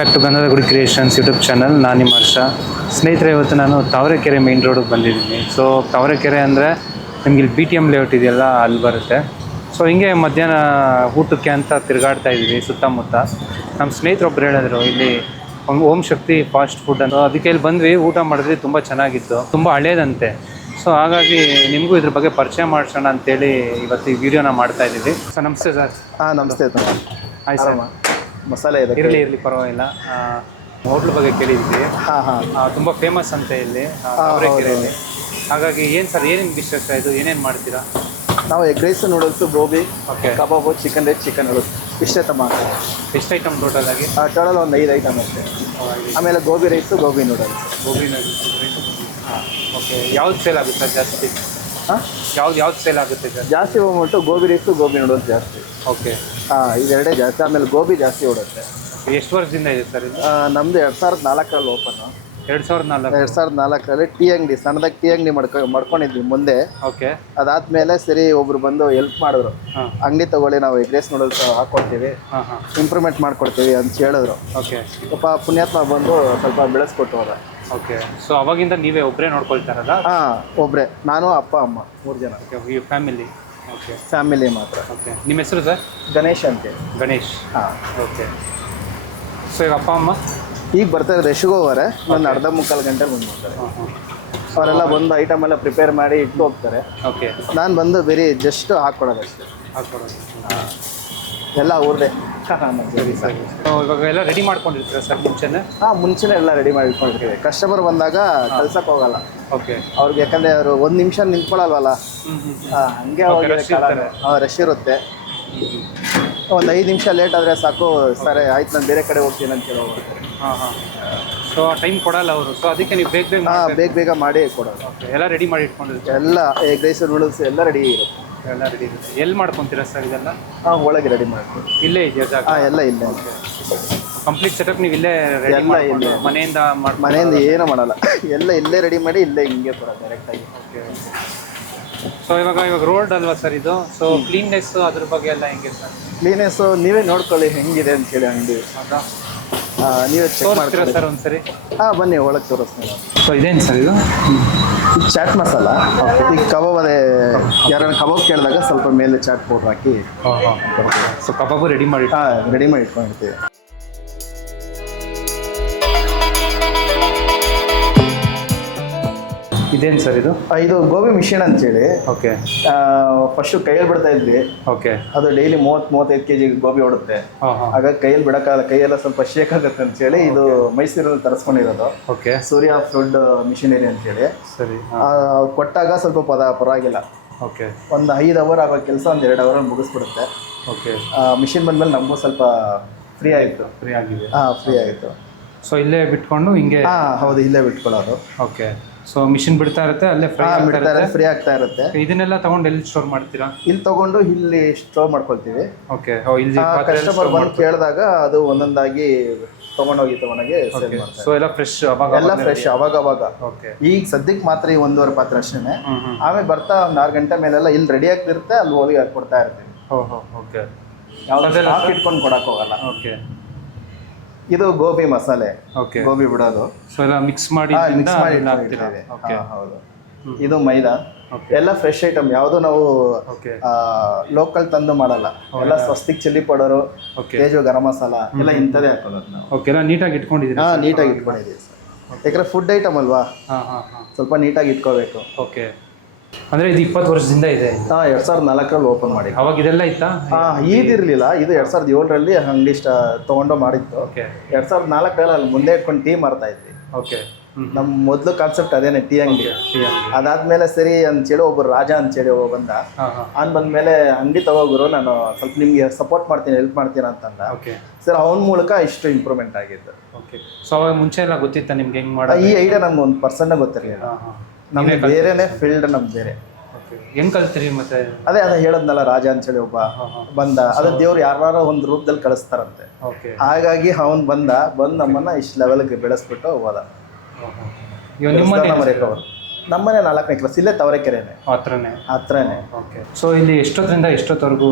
Back to Kannada ಗುಡಿ creations YouTube channel ನಾನು ನಿಮ್ಮ ಹರ್ಷ. ಸ್ನೇಹಿತರೆ ಇವತ್ತು ನಾನು ತಾವರೆಕೆರೆ ಮೇನ್ ರೋಡಿಗೆ ಬಂದಿದ್ದೀನಿ. ಸೊ ತಾವರೆಕೆರೆ ಅಂದರೆ ನಿಮ್ಗೆ ಇಲ್ಲಿ ಬಿ ಟಿ ಎಂ ಲೇಔಟ್ ಇದೆಯಲ್ಲ ಅಲ್ಲಿ ಬರುತ್ತೆ. ಸೊ ಹಿಂಗೆ ಮಧ್ಯಾಹ್ನ ಊಟಕ್ಕೆ ಅಂತ ತಿರುಗಾಡ್ತಾ ಇದ್ದೀವಿ ಸುತ್ತಮುತ್ತ. ನಮ್ಮ ಸ್ನೇಹಿತರೊಬ್ರು ಹೇಳಿದ್ರು ಇಲ್ಲಿ ಓಂ ಶಕ್ತಿ ಫಾಸ್ಟ್ ಫುಡ್ ಅಂತ. ಅದಕ್ಕೆ ಇಲ್ಲಿ ಬಂದ್ವಿ ಊಟ ಮಾಡಿದ್ವಿ ತುಂಬ ಚೆನ್ನಾಗಿತ್ತು. ತುಂಬ ಹಳೇದಂತೆ. ಸೊ ಹಾಗಾಗಿ ನಿಮಗೂ ಇದ್ರ ಬಗ್ಗೆ ಪರಿಚಯ ಮಾಡಿಸೋಣ ಅಂತೇಳಿ ಇವತ್ತು ಈ ವಿಡಿಯೋನ ಮಾಡ್ತಾ ಇದ್ದೀವಿ. ಸರ್ ನಮಸ್ತೆ ಸರ್. ಹಾಂ ನಮಸ್ತೆ ಆಯ್ತು ಸರ್ ಮಸಾಲೆ ಇದೆ ಇರಲಿ ಇರಲಿ ಪರವಾಗಿಲ್ಲ. ಹೋಟ್ಲ್ ಬಗ್ಗೆ ಕೇಳಿದ್ವಿ. ಹಾಂ ಹಾಂ. ತುಂಬ ಫೇಮಸ್ ಅಂತ ಇಲ್ಲಿ. ತಾವರೆಕೆರೆಯಲ್ಲಿ ಹಾಗಾಗಿ ಏನು ಸರ್ ಏನೇನು ವಿಶೇಷ ಇದು? ಏನೇನು ಮಾಡ್ತೀರಾ? ನಾವು egg rice noodles gobi okay kebab chicken rice chicken noodles. ಇಷ್ಟೇ ತಮ್ಮ ಎಷ್ಟು ಐಟಮ್ ಟೋಟಲ್ ಆಗಿ? ಟೋಟಲ್ ಒಂದು ಐದು ಐಟಮ್ ಅಷ್ಟೇ. ಆಮೇಲೆ ಗೋಬಿ ರೈಸು ಗೋಬಿ ನೂಡಲ್ಸ್. ಗೋಬಿನ ಹಾಂ ಓಕೆ ಯಾವ್ದು ಸೇಲ್ ಆಗುತ್ತೆ ಸರ್ ಜಾಸ್ತಿ? ಹಾಂ? ಯಾವ್ದು ಯಾವ್ದು ಸೇಲ್ ಆಗುತ್ತೆ ಸರ್ ಜಾಸ್ತಿ ಹೋಗ್ಬಿಟ್ಟು ಗೋಬಿ ರೈಸು ಗೋಬಿ ನೂಡಲ್ಸ್ ಜಾಸ್ತಿ. ಓಕೆ ಹಾಂ ಇದೆರಡೇ ಜಾಸ್ತಿ ಆಮೇಲೆ ಗೋಬಿ ಜಾಸ್ತಿ ಓಡುತ್ತೆ. ಎಷ್ಟು ವರ್ಷದಿಂದ ಇದೆ ಸರ್ ಇದು? ನಮ್ದು ಎರಡು ಸಾವಿರದ ನಾಲ್ಕರಲ್ಲಿ ಓಪನ್ ಎರಡು ಸಾವಿರದ ನಾಲ್ಕು. ಎರಡು ಸಾವಿರದ ನಾಲ್ಕರಲ್ಲಿ ಟೀ ಅಂಗಡಿ ಸಣ್ಣದಾಗಿ ಟೀ ಅಂಗಡಿ ಮಾಡ್ಕೊ ಮಾಡ್ಕೊಂಡಿದ್ವಿ ಮುಂದೆ. ಓಕೆ. ಅದಾದ್ಮೇಲೆ ಸರಿ ಒಬ್ರು ಬಂದು ಹೆಲ್ಪ್ ಮಾಡಿದ್ರು. ಅಂಗಡಿ ತಗೊಳ್ಳಿ ನಾವು ಎಗ್ ನೋಡಲ್ ನೂಡಲ್ಸ್ ಹಾಕ್ಕೊಡ್ತೀವಿ ಹಾಂ ಹಾಂ. ಇಂಪ್ರೂವ್ಮೆಂಟ್ ಮಾಡ್ಕೊಡ್ತೀವಿ ಅಂತ ಹೇಳಿದ್ರು. ಓಕೆ. ಸ್ವಲ್ಪ ಪುಣ್ಯಾತ್ಮ ಬಂದು ಸ್ವಲ್ಪ ಬೆಳೆಸ್ಕೊಟ್ಟು ಹೋದ ಓಕೆ. ಸೊ ಅವಾಗಿಂದ ನೀವೇ ಒಬ್ಬರೇ ನೋಡ್ಕೊಳ್ತಾರಲ್ಲ ಹಾಂ ಒಬ್ಬರೇ ನಾನು ಅಪ್ಪ ಅಮ್ಮ ಮೂರು ಜನ. ಫ್ಯಾಮಿಲಿ ಓಕೆ ಫ್ಯಾಮಿಲಿ ಮಾತ್ರ. ಓಕೆ ನಿಮ್ಮ ಹೆಸರು ಸರ್? ಗಣೇಶ್ ಅಂತೇಳಿ ಗಣೇಶ್. ಹಾಂ. ಓಕೆ ಸೊ ಈಗ ಅಪ್ಪ ಅಮ್ಮ? ಈಗ ಬರ್ತಾರೆ ರೆಶ್ಗೆ ಹೋಗಾರೆ ಒಂದು ಅರ್ಧ ಮುಕ್ಕಾಲು ಗಂಟೆ ಬಂದ್ಬಿಡ್ತಾರೆ. ಹಾಂ ಹಾಂ ಅವರೆಲ್ಲ ಬಂದು ಐಟಮ್ ಎಲ್ಲ ಪ್ರಿಪೇರ್ ಮಾಡಿ ಇಟ್ಟು ಹೋಗ್ತಾರೆ. ಓಕೆ ನಾನು ಬಂದು ಬರೀ ಜಸ್ಟ್ ಹಾಕ್ಕೊಡೋದಷ್ಟೇ. ಹಾಕ್ಕೊಡೋದು. ಎಲ್ಲ ಅವ್ರದ್ದೇ ಸರಿ ಸರಿ. ಸೊ ಇವಾಗ ಎಲ್ಲ ರೆಡಿ ಮಾಡ್ಕೊಂಡಿರ್ತೀರಾ ಸರ್ ಮುಂಚೆನೆ? ಹಾಂ ಮುಂಚೆನೇ ಎಲ್ಲ ರೆಡಿ ಮಾಡಿ ಇಟ್ಕೊಂಡಿರ್ತೀವಿ ಕಸ್ಟಮರ್ ಬಂದಾಗ ಕಳ್ಸಕ್ಕೆ ಹೋಗಲ್ಲ. ಓಕೆ ಅವ್ರಿಗೆ ಯಾಕಂದ್ರೆ ಅವರು ಒಂದು ನಿಮಿಷ ನಿಂತ್ಕೊಳ್ಳಲ್ವಲ್ಲ ಹಾಂ ಹಂಗೆ. ಹಾಂ ರಶ್ ಇರುತ್ತೆ. ಒಂದು ಐದು ನಿಮಿಷ ಲೇಟ್ ಆದರೆ ಸಾಕು. ಸರಿ ಆಯ್ತು ನಾನು ಬೇರೆ ಕಡೆ ಹೋಗ್ತೀನಿ ಅಂತ ಹೇಳಿ ಹಾ ಹಾಂ. ಹಾಂ ಸೊ ಟೈಮ್ ಕೊಡಲ್ಲ ಅವರು. ಸೊ ಅದಕ್ಕೆ ನೀವು ಬೇಗ ಬೇಗ ಹಾಂ ಬೇಗ ಬೇಗ ಮಾಡಿ ಕೊಡೋದು. ಎಲ್ಲ ರೆಡಿ ಮಾಡಿ ಇಟ್ಕೊಂಡಿರ್ತೀವಿ ಎಲ್ಲ ಎಗ್ ರೈಸ್ ನೂಡಲ್ಸ್ ಎಲ್ಲ ರೆಡಿ ಇರುತ್ತೆ. ಎಲ್ಲ ರೆಡಿ ಇರುತ್ತೆ. ಎಲ್ಲಿ ಮಾಡ್ಕೊತೀರಾ ಸರ್ ಇದೆಲ್ಲ? ಹಾಂ ಒಳಗೆ ರೆಡಿ ಮಾಡ್ತೀವಿ. ಇಲ್ಲೇ ಇದೆಯಾ ಜಾಗ? ಹಾಂ ಎಲ್ಲ ಇಲ್ಲೇ. ಕಂಪ್ಲೀಟ್ ಸೆಟಪ್ ನೀವು ಇಲ್ಲೇ ರೆಡಿ ಎಲ್ಲ ಇಲ್ಲ. ಮನೆಯಿಂದ ಮಾಡಿ ಮನೆಯಿಂದ ಏನೂ ಮಾಡಲ್ಲ. ಎಲ್ಲ ಇಲ್ಲೇ ರೆಡಿ ಮಾಡಿ ಇಲ್ಲೇ ಹಿಂಗೆ ಕೊಡೋದು ಡೈರೆಕ್ಟಾಗಿ ಓಕೆ ಸೊ ಇವಾಗ ಇವಾಗ ರೋಡ್ ಅಲ್ವಾ ಸರ್ ಇದು? ಸೊ ಕ್ಲೀನ್ನೆಸ್ ಅದ್ರ ಬಗ್ಗೆ ಎಲ್ಲ ಹೆಂಗೆ ಸರ್ ಕ್ಲೀನೆಸ್ಸು ನೀವೇ ನೋಡ್ಕೊಳ್ಳಿ ಹೆಂಗಿದೆ ಅಂತೇಳಿ ಅಂಗಡಿ. ಹೌದಾ? ನೀವೇ ಚೆಕ್ ಮಾಡ್ತೀರಾ ಮಾಡ್ಕೊಳ್ಳಿ. ಸರ್ ಒಂದ್ಸರಿ? ಹಾಂ ಬನ್ನಿ ಒಳಗೆ ತೋರಿಸ್ತೀನಿ. ಸೊ ಇದೇನು ಸರ್ ಇದು? ಚಾಟ್ ಮಸಾಲ ಈಗ ಕಬಾಬ್ ಅದೇ ಯಾರನ್ನ ಕಬಾಬ್ ಕೇಳಿದಾಗ ಸ್ವಲ್ಪ ಮೇಲೆ ಚಾಟ್ ಪೌಡರ್ ಹಾಕಿ ಸೊ ಕಬಾಬು ರೆಡಿ ಮಾಡಿ ಹಾಂ ರೆಡಿ ಮಾಡಿ ಇಟ್ಕೊಂಡಿರ್ತೀವಿ ಇದೇನು ಸರ್ ಇದು? ಆ, ಇದು ಗೋಬಿ ಮಿಷಿನ್ ಅಂತೇಳಿ. ಓಕೆ. ಫಸ್ಟು ಕೈಯಲ್ಲಿ ಬಿಡ್ತಾ ಇದ್ವಿ. ಓಕೆ. ಅದು ಡೈಲಿ ಮೂವತ್ತು ಮೂವತ್ತೈದು ಕೆ ಜಿ ಗೋಬಿ ಓಡುತ್ತೆ. ಹಾಂ ಹಾಂ. ಆಗ ಕೈಯಲ್ಲಿ ಬಿಡಕ್ಕಾಗಲ್ಲ ಕೈಯೆಲ್ಲ ಸ್ವಲ್ಪ ಶೇಕ್ ಆಗುತ್ತೆ ಅಂತೇಳಿ ಇದು ಮೈಸೂರಲ್ಲಿ ತರಿಸ್ಕೊಂಡಿರೋದು. ಓಕೆ. ಸೂರ್ಯ ಫುಡ್ ಮಿಷಿನರಿ ಅಂತೇಳಿ. ಸರಿ ಆ, ಕೊಟ್ಟಾಗ ಸ್ವಲ್ಪ ಪದ ಪರವಾಗಿಲ್ಲ. ಓಕೆ. ಒಂದು ಐದು ಅವರ್ ಆಗೋ ಕೆಲಸ ಒಂದು ಎರಡು ಅವರ್ ಮುಗಿಸ್ಬಿಡುತ್ತೆ. ಓಕೆ. ಮಿಷಿನ್ ಬಂದ್ಮೇಲೆ ನಮಗೂ ಸ್ವಲ್ಪ ಫ್ರೀ ಆಯಿತು. ಫ್ರೀ ಆಗಿದೆ. ಹಾಂ ಫ್ರೀ ಆಯಿತು. ಸೊ ಇಲ್ಲೇ ಬಿಟ್ಕೊಂಡು ಹಿಂಗೆ ಹಾಂ ಹೌದು ಇಲ್ಲೇ ಬಿಟ್ಕೊಳ್ಳೋದು. ಓಕೆ. ಸೊ ಮಿಷಿನ್ ಬಿಡ್ತಾ ಇರುತ್ತೆ ಅಲ್ಲೇ ಫ್ರೈ ಇರುತ್ತೆ ಫ್ರೀ ಆಗ್ತಾ ಇರುತ್ತೆ. ಇದನ್ನೆಲ್ಲ ತಗೊಂಡು ಎಲ್ಲಿ ಸ್ಟೋರ್ ಮಾಡ್ತೀರಾ? ಇಲ್ಲಿ ತಗೊಂಡು ಇಲ್ಲಿ ಸ್ಟೋರ್ ಮಾಡ್ಕೊಳ್ತೀವಿ. ಓಕೆ ಇಲ್ಲಿ ಕಸ್ಟಮರ್ ಬಂದು ಕೇಳಿದಾಗ ಅದು ಒಂದೊಂದಾಗಿ ತಗೊಂಡೋಗಿ ತಗೊಂಡೋಗಿ ಸೊ ಎಲ್ಲ ಫ್ರೆಶ್ ಅವಾಗ ಎಲ್ಲ ಫ್ರೆಶ್ ಅವಾಗ ಅವಾಗ ಓಕೆ ಈಗ ಸದ್ಯಕ್ಕೆ ಮಾತ್ರ ಈ ಒಂದೂವರೆ ಪಾತ್ರ ಅಷ್ಟೇ ಆಮೇಲೆ ಬರ್ತಾ ಒಂದು ಆರು ಗಂಟೆ ಮೇಲೆಲ್ಲ ಇಲ್ಲಿ ರೆಡಿ ಆಗ್ತಿರುತ್ತೆ ಅಲ್ಲಿ ಹೋಗಿ ಕೊಡ್ತಾ ಇರ್ತೀವಿ. ಓಕೆ ಯಾವ್ದು ಇಟ್ಕೊಂಡು ಕೊಡಕ್ ಹೋಗಲ್ಲ ಓಕೆ ಇದು ಗೋಬಿ ಮಸಾಲೆ. ಓಕೆ ಗೋಬಿ ಬಿಡೋದು. ಸೊ ಎಲ್ಲ ಮಿಕ್ಸ್ ಮಾಡಿ ಮಿಕ್ಸ್ ಮಾಡಿ ಅದನ್ನ ಓಕೆ ಹಾ, ಹೌದು. ಇದು ಮೈದಾ. ಎಲ್ಲ ಫ್ರೆಶ್ ಐಟಮ್ ಯಾವುದು ನಾವು ಓಕೆ ಲೋಕಲ್ ತಂದು ಮಾಡಲ್ಲ. ಎಲ್ಲ Swastik chilli powder okay Teju garam masala ಎಲ್ಲ ಇಂಥದೇ ಹಾಕೋದು ನಾವು. ಓಕೆ ಎಲ್ಲ ನೀಟಾಗಿ ಇಟ್ಕೊಂಡಿದ್ದೀರಾ ಹಾ ನೀಟಾಗಿ ಇಟ್ಕೊಂಡಿದ್ದೀವಿ ಸರ್. ಯಾಕಂದ್ರೆ ಫುಡ್ ಐಟಮ್ ಅಲ್ವಾ? ಹಾಂ ಹಾಂ ಹಾಂ. ಸ್ವಲ್ಪ ನೀಟಾಗಿ ಇಟ್ಕೋಬೇಕು. ಓಕೆ ಅಂದರೆ ಇದು ಇಪ್ಪತ್ತು ವರ್ಷದಿಂದ ಇದೆ. ಹಾ ಎರಡ್ ಸಾವಿರದ ನಾಲ್ಕರಲ್ಲಿ ಓಪನ್ ಮಾಡಿ ಅವಾಗ ಇದೆಲ್ಲ ಇತ್ತಾ? ಹಾ ಇದಿರ್ಲಿಲ್ಲ ಇದು ಎರಡ್ ಸಾವಿರದ ಏಳರಲ್ಲಿ ಅಂಗಡಿ ಸ್ಟ ತಗೊಂಡು ಮಾಡಿತ್ತು. ಓಕೆ ಎರಡ್ ಸಾವಿರದ ನಾಲ್ಕರಲ್ಲಿ ಅಲ್ಲಿ ಮುಂದೆ ಇಟ್ಕೊಂಡು ಟೀ ಮಾಡ್ತಾ ಇದ್ವಿ. ಓಕೆ ನಮ್ಮ ಮೊದಲು ಕಾನ್ಸೆಪ್ಟ್ ಅದೇನೆ ಟೀ ಅಂಗಡಿ. ಅದಾದ್ಮೇಲೆ ಸರಿ ಅಂತೇಳಿ ಒಬ್ಬರು ರಾಜ ಅಂತೇಳಿ ಒಬ್ಬ ಬಂದ. ಅವ್ನು ಬಂದ್ಮೇಲೆ ಅಂಗಡಿ ತಗೋಗುರು ನಾನು ಸ್ವಲ್ಪ ನಿಮ್ಗೆ ಸಪೋರ್ಟ್ ಮಾಡ್ತೀನಿ ಹೆಲ್ಪ್ ಮಾಡ್ತೀನಿ ಅಂತಂದ. ಓಕೆ ಸರ್ ಅವನ ಮೂಲಕ ಇಷ್ಟು ಇಂಪ್ರೂವ್ಮೆಂಟ್ ಆಗಿದ್ದು. ಓಕೆ ಸೊ ಅವಾಗ ಮುಂಚೆ ಎಲ್ಲ ಗೊತ್ತಿತ್ತಾ ನಿಮ್ಗೆ ಹೆಂಗ್ ಮಾಡ ಈ ಐಡಿಯಾ ನಮ್ಗೆ ಒಂದು ಪರ್ಸೆಂಟ್ ಗೊತ್ತಿರಲಿಲ್ಲ. ನಮ್ಗೆ ಬೇರೆನೆ ಫೀಲ್ಡ್ ನಮ್ ಬೇರೆ. ಹೆಂಗ್ ಕಲ್ತೀರಿ ಮತ್ತೆ? ಅದೇ ಅದೇ ಹೇಳದ್ನಲ್ಲ ರಾಜ ಅಂತ ಹೇಳಿ ಒಬ್ಬ ಬಂದ. ಅದೇ ದೇವ್ರು ಯಾರ ಒಂದು ರೂಪದಲ್ಲಿ ಕಳಿಸ್ತಾರಂತೆ. ಓಕೆ ಹಾಗಾಗಿ ಅವನ್ ಬಂದ ಬಂದ್ ನಮ್ಮನ್ನ ಇಷ್ಟು ಲೆವೆಲ್ಗೆ ಬೆಳೆಸ್ಬಿಟ್ಟು ಹೋದ. ನಿಮ್ಮನೆ ನಾಲ್ಕನೇ ಕ್ಲಾಸ್ ಇಲ್ಲೇ ತವರೆಕೆರೆನೆ. ಹತ್ರನೇ? ಹತ್ರನೇ. ಓಕೆ ಸೊ ಇಲ್ಲಿ ಎಷ್ಟೊತ್ತರಿಂದ ಎಷ್ಟೊತ್ತವರೆಗೂ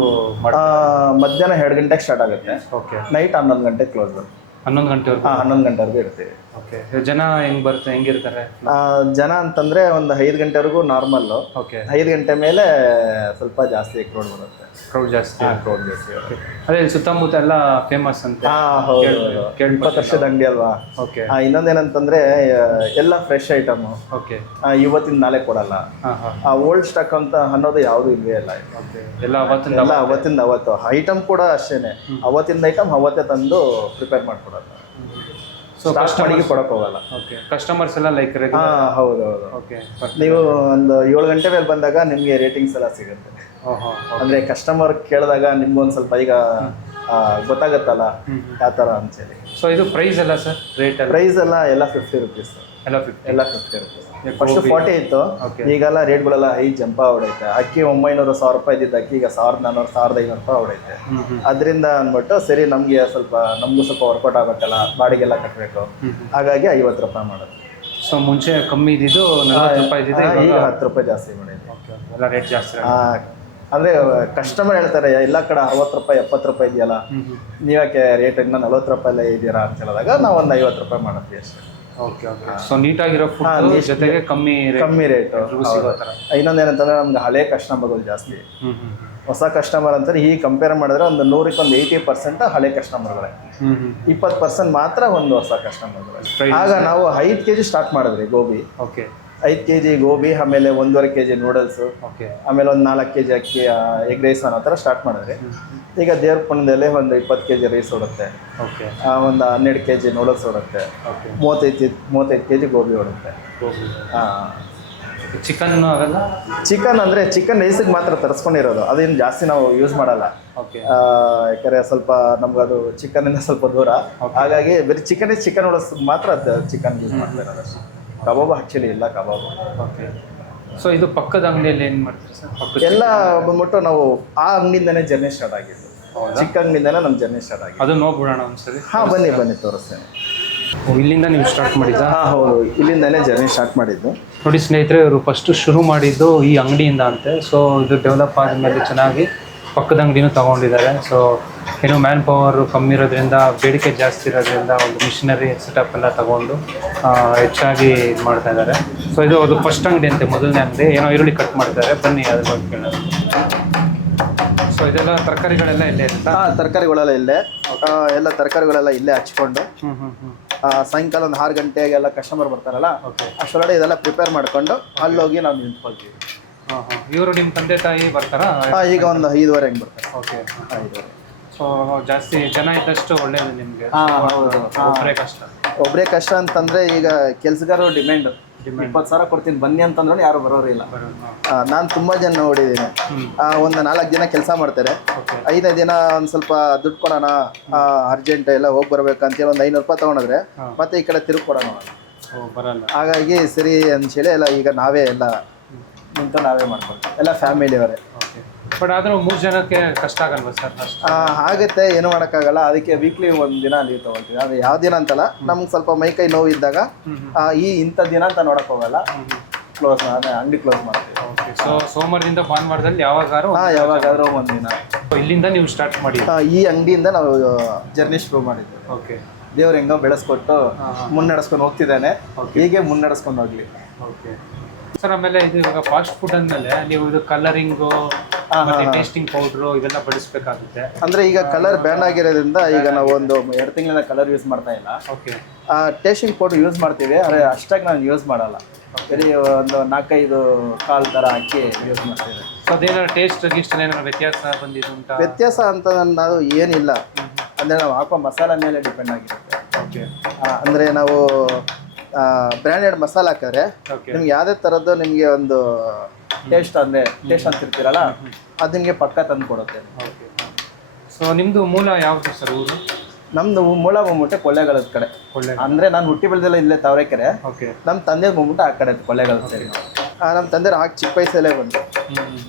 ಮಧ್ಯಾಹ್ನ ಎರಡು ಗಂಟೆಗೆ ಸ್ಟಾರ್ಟ್ ಆಗುತ್ತೆ. ಓಕೆ ನೈಟ್ ಹನ್ನೊಂದು ಗಂಟೆಗೆ ಕ್ಲೋಸ್ ಹನ್ನೊಂದು ಗಂಟೆ ಹನ್ನೊಂದು ಗಂಟೆವರೆಗೂ ಇರ್ತೀವಿ. ಓಕೆ ಜನ ಹೆಂಗ್ ಬರುತ್ತೆ ಹೆಂಗಿರ್ತಾರೆ ಆ, ಜನ ಅಂತಂದ್ರೆ ಒಂದು ಐದು ಗಂಟೆವರೆಗೂ ನಾರ್ಮಲ್ಲು ಓಕೆ ಐದು ಗಂಟೆ ಮೇಲೆ ಸ್ವಲ್ಪ ಜಾಸ್ತಿ ಕ್ರೌಡ್ ಬರುತ್ತೆ. ಕ್ರೌಡ್ ಜಾಸ್ತಿ ಕ್ರೌಡ್ ಜಾಸ್ತಿ. ಅದೇ ಇಲ್ಲಿ ಸುತ್ತಮುತ್ತ ಎಲ್ಲ ಫೇಮಸ್ ಅಂತ ಹಾ ಹೌದು. ಇಪ್ಪತ್ತು ವರ್ಷದ ಅಂಗಡಿ ಅಲ್ವಾ? ಓಕೆ ಆ, ಇನ್ನೊಂದೇನಂತಂದ್ರೆ ಆ, ಎಲ್ಲ ಫ್ರೆಶ್ ಐಟಮ್ ಓಕೆ ಇವತ್ತಿನ ನಾಳೆ ಕೊಡಲ್ಲ. ಹಾಂ ಹಾಂ. ಆ ಓಲ್ಡ್ ಸ್ಟಾಕ್ ಅಂತ ಅನ್ನೋದು ಯಾವುದು ಇಲ್ವೇ ಇಲ್ಲ ಓಕೆ ಎಲ್ಲ ಅವತ್ತಿಂದ ಎಲ್ಲ ಅವತ್ತಿಂದ ಅವತ್ತು. ಐಟಮ್ ಕೂಡ ಅಷ್ಟೇನೆ. ಅವತ್ತಿಂದ ಐಟಮ್ ಅವತ್ತೇ ತಂದು ಪ್ರಿಪೇರ್ ಮಾಡ್ಕೊಡೋದು. ಸೊ ಕಸ್ಟಮರ್ಗೆ ಕೊಡಕ್ ಹೋಗಲ್ಲ. ಓಕೆ ಕಸ್ಟಮರ್ಸ್ ಎಲ್ಲ ಲೈಕ್ ಹಾ ಹೌದು ಹೌದು. ಓಕೆ ನೀವು ಒಂದು ಏಳು ಗಂಟೆ ಮೇಲೆ ಬಂದಾಗ ನಿಮಗೆ ರೇಟಿಂಗ್ಸ್ ಎಲ್ಲ ಸಿಗುತ್ತೆ. ಅಂದ್ರೆ ಕಸ್ಟಮರ್ ಕೇಳಿದಾಗ ನಿಮ್ಗೊಂದು ಸ್ವಲ್ಪ ಈಗ ಗೊತ್ತಾಗತ್ತಲ್ಲ ಯಾವ ಥರ ಅಂತೇಳಿ ಸೊ ಇದು ಪ್ರೈಸ್ ಎಲ್ಲ ಸರ್ ರೇಟ್ ಪ್ರೈಸ್ ಎಲ್ಲ ಎಲ್ಲ ಫಿಫ್ಟಿ ರುಪೀಸ್ ಎಲ್ಲ ಫಿಫ್ಟಿ ಎಲ್ಲ ಫಿಫ್ಟಿ ರುಪೀಸ್ ಫಸ್ಟ್ ಫಾರ್ಟಿ ಇತ್ತು. ಈಗೆಲ್ಲ ರೇಟ್ಗಳೆಲ್ಲ ಹೈ ಜಂಪ ಹೊಡೈತೆ ಅಕ್ಕಿ ಒಂಬೈನೂರು ಸಾವಿರ ರೂಪಾಯಿ ಇದ್ದಿದ್ದು ಅಕ್ಕಿ ಈಗ ಸಾವಿರದ ನಾನ್ನೂರು ಸಾವಿರದ ಐನೂರು ರೂಪಾಯಿ ಹೊಡೈತೆ ಅದರಿಂದ ಅಂದ್ಬಿಟ್ಟು ಸರಿ ನಮಗೆ ಸ್ವಲ್ಪ ನಮಗೂ ಸ್ವಲ್ಪ ವರ್ಕೌಟ್ ಆಗುತ್ತಲ್ಲ ಬಾಡಿಗೆಲ್ಲ ಕಟ್ಟಬೇಕು ಹಾಗಾಗಿ ಐವತ್ತು ರೂಪಾಯಿ ಮಾಡೋದು. ಸೊ ಮುಂಚೆ ಕಮ್ಮಿ ಇದ್ದಿದ್ದು ನಲ್ವತ್ತು ರೂಪಾಯಿ ಇದ್ದಿದ್ದು ಈಗ ಹತ್ತು ರೂಪಾಯಿ ಜಾಸ್ತಿ ಮಾಡಿದ್ವಿ. ಎಲ್ಲ ರೇಟ್ ಜಾಸ್ತಿ ಅಂದ್ರೆ ಕಸ್ಟಮರ್ ಹೇಳ್ತಾರೆ ಎಲ್ಲ ಕಡೆ ಅರವತ್ತು ರೂಪಾಯಿ ಎಪ್ಪತ್ತು ರೂಪಾಯಿ ಇದೆಯಲ್ಲ. ನೀವ್ಯಾಕೆ ರೇಟ್ ಇನ್ನ ನಲ್ವತ್ತು ರೂಪಾಯಿ ಇದ್ದೀರಾ ಅಂತ ಹೇಳಿದಾಗ ನಾವು ಒಂದು ಐವತ್ತು ರೂಪಾಯಿ ಮಾಡ್ತೀವಿ ಅಷ್ಟೇ. ಸೊ ನೀಟಾಗಿರೋ ಫುಡ್ ಜೊತೆಗೆ ಕಮ್ಮಿ ರೇಟ್ ಕಮ್ಮಿ ರೇಟ್ ಇನ್ನೊಂದು ಇನ್ನೊಂದೇನಂತಂದ್ರೆ ನಮ್ಗೆ ಹಳೆ ಕಸ್ಟಮರ್ಗಳು ಜಾಸ್ತಿ. ಹೊಸ ಕಸ್ಟಮರ್ ಅಂತಾರೆ ಈ ಕಂಪೇರ್ ಮಾಡಿದ್ರೆ ಒಂದು ನೂರಕ್ಕೆ ಒಂದು ಏಯ್ಟಿ ಪರ್ಸೆಂಟ್ ಹಳೆ ಕಸ್ಟಮರ್ಗಳೇ ಇಪ್ಪತ್ತು ಪರ್ಸೆಂಟ್ ಮಾತ್ರ ಒಂದು ಹೊಸ ಕಸ್ಟಮರ್ ಆಗ ನಾವು ಐದು ಕೆ ಜಿ ಸ್ಟಾರ್ಟ್ ಮಾಡಿದ್ರಿ ಗೋಬಿ. ಓಕೆ ಐದು ಕೆ ಜಿ ಗೋಬಿ ಆಮೇಲೆ ಒಂದೂವರೆ ಕೆ ಜಿ ನೂಡಲ್ಸು ಓಕೆ. ಆಮೇಲೆ ಒಂದು ನಾಲ್ಕು ಕೆ ಜಿ ಅಕ್ಕಿ ಎಗ್ ರೈಸ್ ಅನ್ನೋ ಥರ ಸ್ಟಾರ್ಟ್ ಮಾಡಿದ್ರಿ ಈಗ ದೇವ್ರ ಪುಣ್ಯದಲ್ಲಿ ಒಂದು ಇಪ್ಪತ್ತು ಕೆ ಜಿ ರೈಸ್ ಓಡುತ್ತೆ. ಓಕೆ. ಒಂದು ಹನ್ನೆರಡು ಕೆ ಜಿ ನೂಡಲ್ಸ್ ಹೊಡುತ್ತೆ ಓಕೆ. ಮೂವತ್ತೈದು ಮೂವತ್ತೈದು ಕೆ ಜಿ ಗೋಬಿ ಹೊಡುತ್ತೆ ಚಿಕನ್ ಅವೆಲ್ಲ? ಚಿಕನ್ ಅಂದರೆ ಚಿಕನ್ ರೈಸಿಗೆ ಮಾತ್ರ ತರಿಸ್ಕೊಂಡಿರೋದು. ಅದೇನು ಜಾಸ್ತಿ ನಾವು ಯೂಸ್ ಮಾಡಲ್ಲ. ಓಕೆ. ಯಾಕಂದರೆ ಸ್ವಲ್ಪ ನಮಗದು ಚಿಕನಿಂದ ಸ್ವಲ್ಪ ದೂರ. ಹಾಗಾಗಿ ಬರೀ ಚಿಕನ್ ಚಿಕನ್ ಉಳಿಸ್ ಮಾತ್ರ ಅದು ಚಿಕನ್ ಯೂಸ್ ಮಾಡ್ತಾ ಇರೋದು ಕಬಾಬ್ ಆ್ಯಕ್ಚುಲಿ ಇಲ್ಲ ಕಬಾಬು. ಓಕೆ ಸೊ ಇದು ಪಕ್ಕದ ಅಂಗಡಿಯಲ್ಲಿ ಏನು ಮಾಡ್ತೀರಿ ಸರ್? ಪಕ್ಕದ ಎಲ್ಲ ಬಂದ್ಬಿಟ್ಟು ನಾವು ಆ ಅಂಗಡಿಯಿಂದನೇ ಜರ್ನಿ ಸ್ಟಾರ್ಟ್ ಆಗಿದ್ದು. ಚಿಕ್ಕ ಅಂಗಡಿಯಿಂದನೇ ನಮ್ಮ ಜರ್ನಿ ಸ್ಟಾರ್ಟ್ ಆಗಿದೆ ಅದು ನೋಡ್ಬಿಡೋಣ ಒಂದ್ಸರಿ. ಹಾಂ ಬನ್ನಿ ಬನ್ನಿ ತೋರಿಸ್ತೇನೆ. ಓ, ಇಲ್ಲಿಂದ ನೀವು ಸ್ಟಾರ್ಟ್ ಮಾಡಿದ್ದ ಹಾಂ ಹೌದು. ಇಲ್ಲಿಂದನೇ ಜರ್ನಿ ಸ್ಟಾರ್ಟ್ ಮಾಡಿದ್ದು. ನೋಡಿ ಸ್ನೇಹಿತರೆ ಇವರು ಫಸ್ಟ್ ಶುರು ಮಾಡಿದ್ದು ಈ ಅಂಗಡಿಯಿಂದ ಅಂತೆ. ಸೊ ಇದು ಡೆವಲಪ್ ಆದಮೇಲೆ ಚೆನ್ನಾಗಿ ಪಕ್ಕದ ಅಂಗಡಿನೂ ತಗೊಂಡಿದ್ದಾರೆ. ಸೊ ಏನು ಮ್ಯಾನ್ ಪವರ್ ಕಮ್ಮಿ ಇರೋದ್ರಿಂದ ಬೇಡಿಕೆ ಜಾಸ್ತಿ ಇರೋದ್ರಿಂದ ಒಂದು ಮಿಷಿನರಿ ಸೆಟಪ್ ಎಲ್ಲ ತಗೊಂಡು ಹೆಚ್ಚಾಗಿ ಇದು ಮಾಡ್ತಾ ಇದ್ದಾರೆ. ಸೊ ಇದು ಅದು ಫಸ್ಟ್ ಅಂಗಡಿ ಅಂತೆ ಮೊದಲನೇ ಅಂಗಡಿ. ಏನೋ ಈರುಳ್ಳಿ ಕಟ್ ಮಾಡ್ತಾರೆ ಬನ್ನಿ ಅದ್ರ ಬಗ್ಗೆ ಕೇಳೋಣ. ಸೊ ಇದೆಲ್ಲ ತರಕಾರಿಗಳೆಲ್ಲ ಇಲ್ಲೇ ಇರುತ್ತಾ? ಹಾಂ ತರಕಾರಿಗಳೆಲ್ಲ ಇಲ್ಲೇ. ಎಲ್ಲ ತರಕಾರಿಗಳೆಲ್ಲ ಇಲ್ಲೇ ಹಚ್ಕೊಂಡು ಹ್ಞೂ ಹ್ಞೂ ಹ್ಞೂ ಸಾಯಂಕಾಲ ಒಂದು ಆರು ಗಂಟೆಗೆಲ್ಲ ಕಸ್ಟಮರ್ ಬರ್ತಾರಲ್ಲ ಅಷ್ಟರೊಳಗೆ ಇದೆಲ್ಲ ಪ್ರಿಪೇರ್ ಮಾಡ್ಕೊಂಡು ಅಲ್ಲೋಗಿ ನಾವು ನಿಂತ್ಕೊಳ್ತೀವಿ. ಹಾಂ ಹಾಂ. ಇವರು ನಿಮ್ಮ ತಂದೆ ತಾಯಿ ಬರ್ತಾರಾ? ಹಾಂ ಈಗ ಒಂದು ಐದುವರೆ ಹಂಗೆ ಬರ್ತಾರೆ. ಓಕೆ ಐದುವರೆ. ಸೊ ಜಾಸ್ತಿ ಜನ ಇದ್ದಷ್ಟು ಒಳ್ಳೇದು ನಿಮಗೆ. ಒಬ್ಬರೇ ಕಷ್ಟ. ಒಬ್ಬರೇ ಕಷ್ಟ ಅಂತಂದ್ರೆ ಈಗ ಕೆಲ್ಸಗಾರರು ಡಿಮ್ಯಾಂಡ್. ಇಪ್ಪತ್ತು ಸಾವಿರ ಕೊಡ್ತೀನಿ ಬನ್ನಿ ಅಂತಂದ್ರೆ ಯಾರು ಬರೋರು ಇಲ್ಲ ಬರೋದು ನಾನು ತುಂಬಾ ಜನ ನೋಡಿದ್ದೀನಿ. ಒಂದು ನಾಲ್ಕು ದಿನ ಕೆಲಸ ಮಾಡ್ತಾರೆ. ಐದೈದು ಐದನೇ ದಿನ ಒಂದು ಸ್ವಲ್ಪ ದುಡ್ಡು ಕೊಡೋಣ ಅರ್ಜೆಂಟ್ ಎಲ್ಲ ಹೋಗಿ ಬರ್ಬೇಕಂತೇಳಿ ಒಂದು ಐನೂರು ರೂಪಾಯಿ ತಗೊಂಡ್ರೆ ಮತ್ತೆ ಈ ಕಡೆ ತಿರುಗಿ ಕೊಡೋಣ. ಹಾಗಾಗಿ ಸರಿ ಅಂತೇಳಿ ಎಲ್ಲ ಈಗ ನಾವೇ ಎಲ್ಲ ನಿಂತು ನಾವೇ ಮಾಡ್ಕೊಳ್ತೀವಿ. ಎಲ್ಲ ಫ್ಯಾಮಿಲಿಯವರೇ ಬಟ್ ಆದರೂ ಮೂರು ಜನಕ್ಕೆ ಕಷ್ಟ ಆಗಲ್ವಾ ಸರ್ ಆಗುತ್ತೆ ಏನು ಮಾಡೋಕ್ಕಾಗಲ್ಲ. ಅದಕ್ಕೆ ವೀಕ್ಲಿ ಒಂದು ದಿನ ಲೀವ್ ತಗೊಳ್ತೀವಿ. ಅದು ಯಾವ ದಿನ ಅಂತಲ್ಲ ನಮ್ಗೆ ಸ್ವಲ್ಪ ಮೈ ಕೈ ನೋವು ಇದ್ದಾಗ ಆ, ಈ ಇಂಥ ದಿನ ಅಂತ ನೋಡಕ್ ಹೋಗಲ್ಲ. ಕ್ಲೋಸ್ ಅಂಗಡಿ ಕ್ಲೋಸ್ ಮಾಡ್ತೀವಿ. ಓಕೆ ಸೊ ಸೋಮವಾರದಿಂದ ಭಾನುವಾರದಲ್ಲಿ ಯಾವಾಗಾರು ಹಾಂ ಯಾವಾಗಾದ್ರೂ ಒಂದು ದಿನ. ಇಲ್ಲಿಂದ ನೀವು ಸ್ಟಾರ್ಟ್ ಮಾಡಿ. ಆ, ಈ ಅಂಗಡಿಯಿಂದ ನಾವು ಜರ್ನಿ ಶುರು ಮಾಡಿದ್ವಿ. ಓಕೆ ದೇವ್ರು ಹೆಂಗೋ ಬೆಳೆಸ್ಕೊಟ್ಟು. ಮುನ್ನಡೆಸ್ಕೊಂಡು ಹೋಗ್ತಿದ್ದಾನೆ. ಹೀಗೆ ಮುನ್ನಡೆಸ್ಕೊಂಡು ಹೋಗ್ಲಿ. ಓಕೆ ಸರ್ ಆಮೇಲೆ ಇದು ಇವಾಗ ಫಾಸ್ಟ್ ಫುಡ್ ಅಂದಮೇಲೆ ನೀವು ಇದು ಕಲರಿಂಗು ಮತ್ತೆ ಟೇಸ್ಟಿಂಗ್ ಪೌಡರ್ ಇದೆಲ್ಲ ಬಳಸಬೇಕಾಗುತ್ತೆ ಅಂದ್ರೆ ಈಗ ಕಲರ್ ಬ್ಯಾನ್ ಆಗಿರೋದ್ರಿಂದ ಈಗ ನಾವು ಒಂದು ಎರಡು ತಿಂಗಳಿಂದ ಕಲರ್ ಯೂಸ್ ಮಾಡ್ತಾ ಇಲ್ಲ. ಓಕೆ ಟೇಸ್ಟಿಂಗ್ ಪೌಡರ್ ಯೂಸ್ ಮಾಡ್ತೀವಿ ಆದರೆ ಅಷ್ಟಾಗಿ ನಾನು ಯೂಸ್ ಮಾಡಲ್ಲ. ಬರೀ ಒಂದು ನಾಲ್ಕೈದು ಕಾಲ್ ಥರ ಹಾಕಿ ಯೂಸ್ ಮಾಡ್ತೀವಿ. ಸೊ ಅದೇನಾದ್ರು ಟೇಸ್ಟ್ ಗೀಸ್ಟ್ ಏನಾದ್ರು ವ್ಯತ್ಯಾಸ ಬಂದಿದ್ದು ಅಂತ ವ್ಯತ್ಯಾಸ ಅಂತ ನಾವು ಏನಿಲ್ಲ. ಅಂದರೆ ನಾವು ಹಾಕೋ ಮಸಾಲ ಮೇಲೆ ಡಿಪೆಂಡ್ ಆಗಿರುತ್ತೆ. ಓಕೆ ಆ, ಅಂದ್ರೆ ನಾವು ಬ್ರ್ಯಾಂಡೆಡ್ ಮಸಾಲ ಹಾಕಿದ್ರೆ ನಿಮ್ಗೆ ಯಾವುದೇ ಥರದ್ದು ನಿಮಗೆ ಒಂದು ಟೇಸ್ಟ್ ಅಂದರೆ ಟೇಸ್ಟ್ ಅಂತಿರ್ತೀರಲ್ಲ ಅದು ನಿಮಗೆ ಪಕ್ಕ ತಂದು ಕೊಡುತ್ತೆ ಓಕೆ. ಸೊ ನಿಮ್ಮದು ಮೂಲ ಯಾವುದು ಸರ್ ಊರು? ನಮ್ದು ಮೂಲ ಬಂದ್ಬಿಟ್ಟು ಕೊಳ್ಳೇಗಾಲದ ಕಡೆ. ಅಂದ್ರೆ ನಾನು ಹುಟ್ಟಿ ಬೆಳೆದೆಲ್ಲ ಇಲ್ಲೇ ತಾವರೆಕೆರೆ. ಓಕೆ. ನಮ್ಮ ತಂದೆ ಬಂದ್ಬಿಟ್ಟು ಆ ಕಡೆ ಕೊಳ್ಳೇಗಾಲದ ಸೈಡ್. ನಮ್ಮ ತಂದೆ ಆಗ ಚಿಕ್ಕ ವಯಸ್ಸಲ್ಲೇ ಬಂದು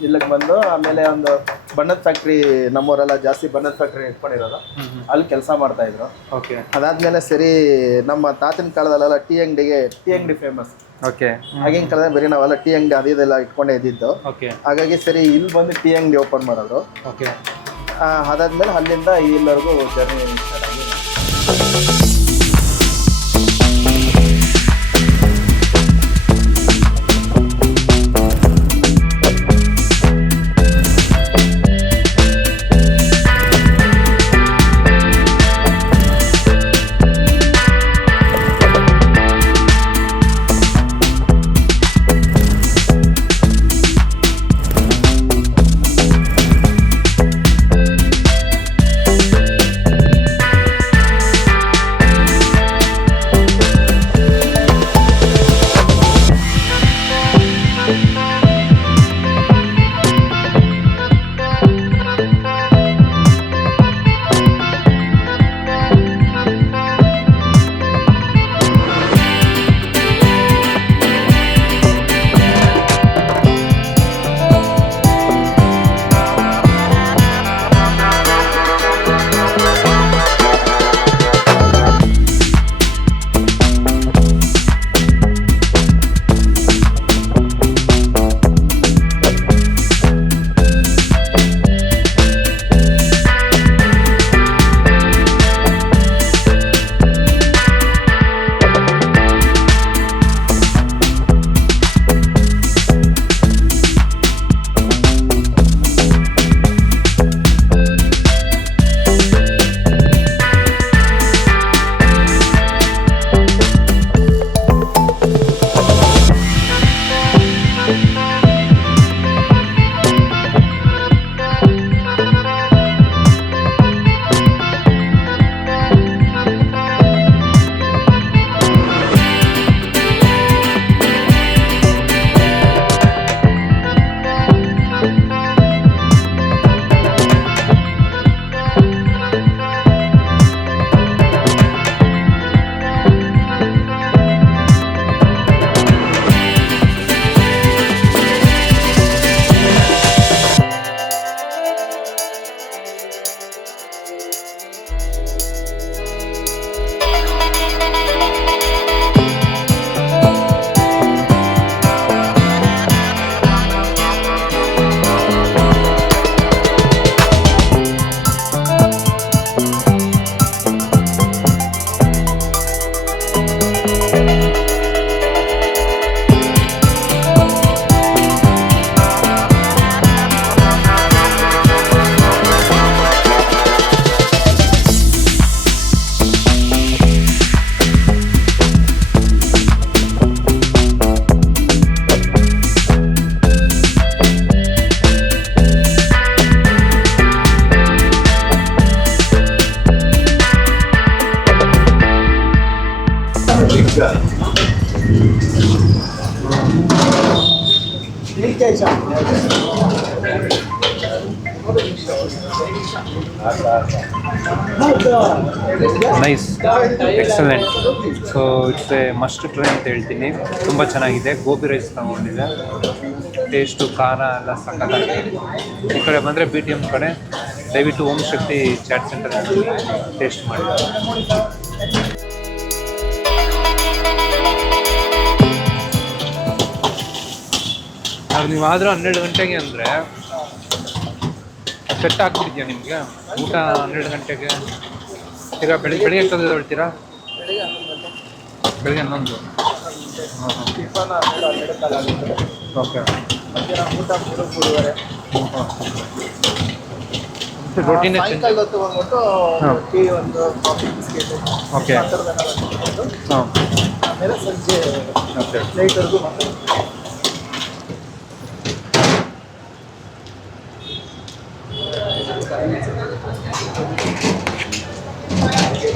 ಇಲ್ಲಿಗೆ ಬಂದು ಆಮೇಲೆ ಒಂದು ಬಣ್ಣದ ಫ್ಯಾಕ್ಟ್ರಿ ನಮ್ಮೂರೆಲ್ಲ ಜಾಸ್ತಿ ಬಣ್ಣದ ಫ್ಯಾಕ್ಟ್ರಿ ಇಟ್ಕೊಂಡಿರೋದು. ಅಲ್ಲಿ ಕೆಲಸ ಮಾಡ್ತಾ ಇದ್ರು. ಓಕೆ. ಅದಾದ್ಮೇಲೆ ಸರಿ ನಮ್ಮ ತಾತನ ಕಾಲದಲ್ಲೆಲ್ಲ ಟೀ ಅಂಗಡಿಗೆ ಟೀ ಅಂಗಡಿ ಫೇಮಸ್ ಓಕೆ. ಆಗಿನ ಕಾಲದಲ್ಲಿ ಬರೀ ನಾವೆಲ್ಲ ಟೀ ಅಂಗಡಿ ಅದು ಇದೆಲ್ಲ ಇಟ್ಕೊಂಡೇ ಇದ್ದಿದ್ದು. ಓಕೆ. ಹಾಗಾಗಿ ಸರಿ ಇಲ್ಲಿ ಬಂದು ಟೀ ಅಂಗಡಿ ಓಪನ್ ಮಾಡೋದು. ಓಕೆ. ಅದಾದ್ಮೇಲೆ ಅಲ್ಲಿಂದ ಇಲ್ಲಿವರೆಗೂ ಜರ್ನಿ ಸ್ಟಾರ್ಟ್ ಆಗಿದೆ. Nice excellent so it's a must try ಅಂತ ಹೇಳ್ತೀನಿ. ತುಂಬ ಚೆನ್ನಾಗಿದೆ. ಗೋಬಿ ರೈಸ್ ತಗೊಂಡಿದೆ. ಟೇಸ್ಟು ಖಾರ ಎಲ್ಲ ಸಖತ್ತಾಗಿದೆ. ಈ ಕಡೆ ಬಂದರೆ ಬಿ ಟಿ ಎಂ ಕಡೆ ದಯವಿಟ್ಟು ಓಂ ಶಕ್ತಿ ಚಾಟ್ ಸೆಂಟರ್ ಟೇಸ್ಟ್ ಮಾಡಿ. ಅದು ನೀವು ಆದರೂ ಹನ್ನೆರಡು ಗಂಟೆಗೆ ಅಂದರೆ ಸೆಟ್ ಆಗ್ಬಿಟ್ಟಿದ್ಯಾ ನಿಮಗೆ? ಊಟ ಹನ್ನೆರಡು ಗಂಟೆಗೆ? ಈಗ ಬೆಳಿಗ್ಗೆ ಬೆಳಿಗ್ಗೆ ಎಷ್ಟೊತ್ತಿಗೆ ಹೇಳ್ತೀರಾ ಬೆಳಿಗ್ಗೆ ಹನ್ನೊಂದು. ಓಕೆ ರೊಟೀನ್ ಓಕೆ ಹಾಂ. ಸಂಜೆ ಓಕೆ ನೈಟ್ವರೆಗೂ ಮತ್ತೆ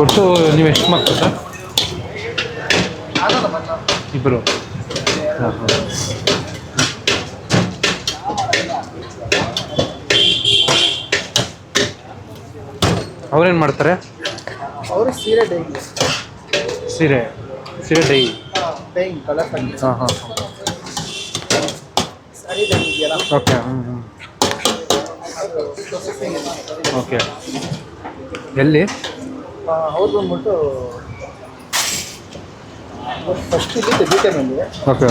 ಒಟ್ಟು ನೀವು ಎಷ್ಟು ಮಕ್ಕಳು ಸರ್? ಇಬ್ಬರು ಹಾಂ ಹಾಂ. ಅವ್ರೇನು ಮಾಡ್ತಾರೆ? ಅವರು ಸೀರೆ ಡೈ. ಸೀರೆ ಸೀರೆ ಡೈ. ಹಾಂ ಹಾಂ ಹಾಂ. ಓಕೆ ಹ್ಞೂ ಹ್ಞೂ ಓಕೆ ಎಲ್ಲಿ? ಅವ್ರು ಬಂದ್ಬಿಟ್ಟು ಫಸ್ಟ್ ಇಲ್ಲಿತ್ತು ಬಿ ಟಿ ಎಂ ಓಕೆ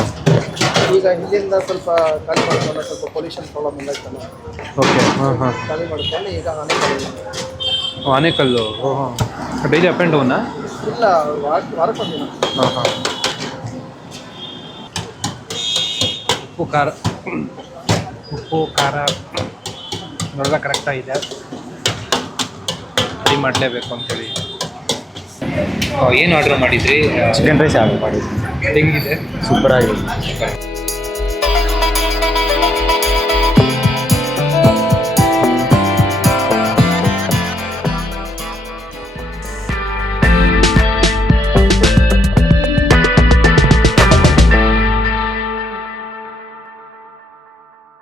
ಈಗ ಇಲ್ಲಿಂದ ಸ್ವಲ್ಪ ಖಾಲಿ ಮಾಡ್ಕೊಂಡು ಸ್ವಲ್ಪ ಪೊಲ್ಯೂಷನ್ ಪ್ರಾಬ್ಲಮ್ ಇಲ್ಲ ಇತ್ತಲ್ಲ. ಓಕೆ ಹಾಂ ಹಾಂ. ಖಾಲಿ ಮಾಡ್ಕೊಂಡು ಈಗ ಆನೇಕಲ್ಲು. ಆನೆಕಲ್ಲು. ಓಹೋ ಡೈಲಿ ಅಪ್ ಆ್ಯಂಡ್ ಡೌನಾ ಇಲ್ಲ ವಾರ ವಾರಕ್ಕೊಂದಿನ ಹಾಂ ಹಾಂ. ಉಪ್ಪು ಖಾರ. ಉಪ್ಪು ಖಾರ. ನೋಡಿದ್ರೆ ಕರೆಕ್ಟಾಗಿದೆ ರೆಡಿ ಮಾಡಲೇಬೇಕು ಅಂತೇಳಿ. ಏನು ಆರ್ಡ್ರ್ ಮಾಡಿದ್ರಿ? ಚಿಕನ್ ರೈಸ್ ಆರ್ಡರ್ ಮಾಡಿದ್ರಿ ಹೆಂಗಿದೆ? ಸೂಪರ್ ಆಗಿದೆ.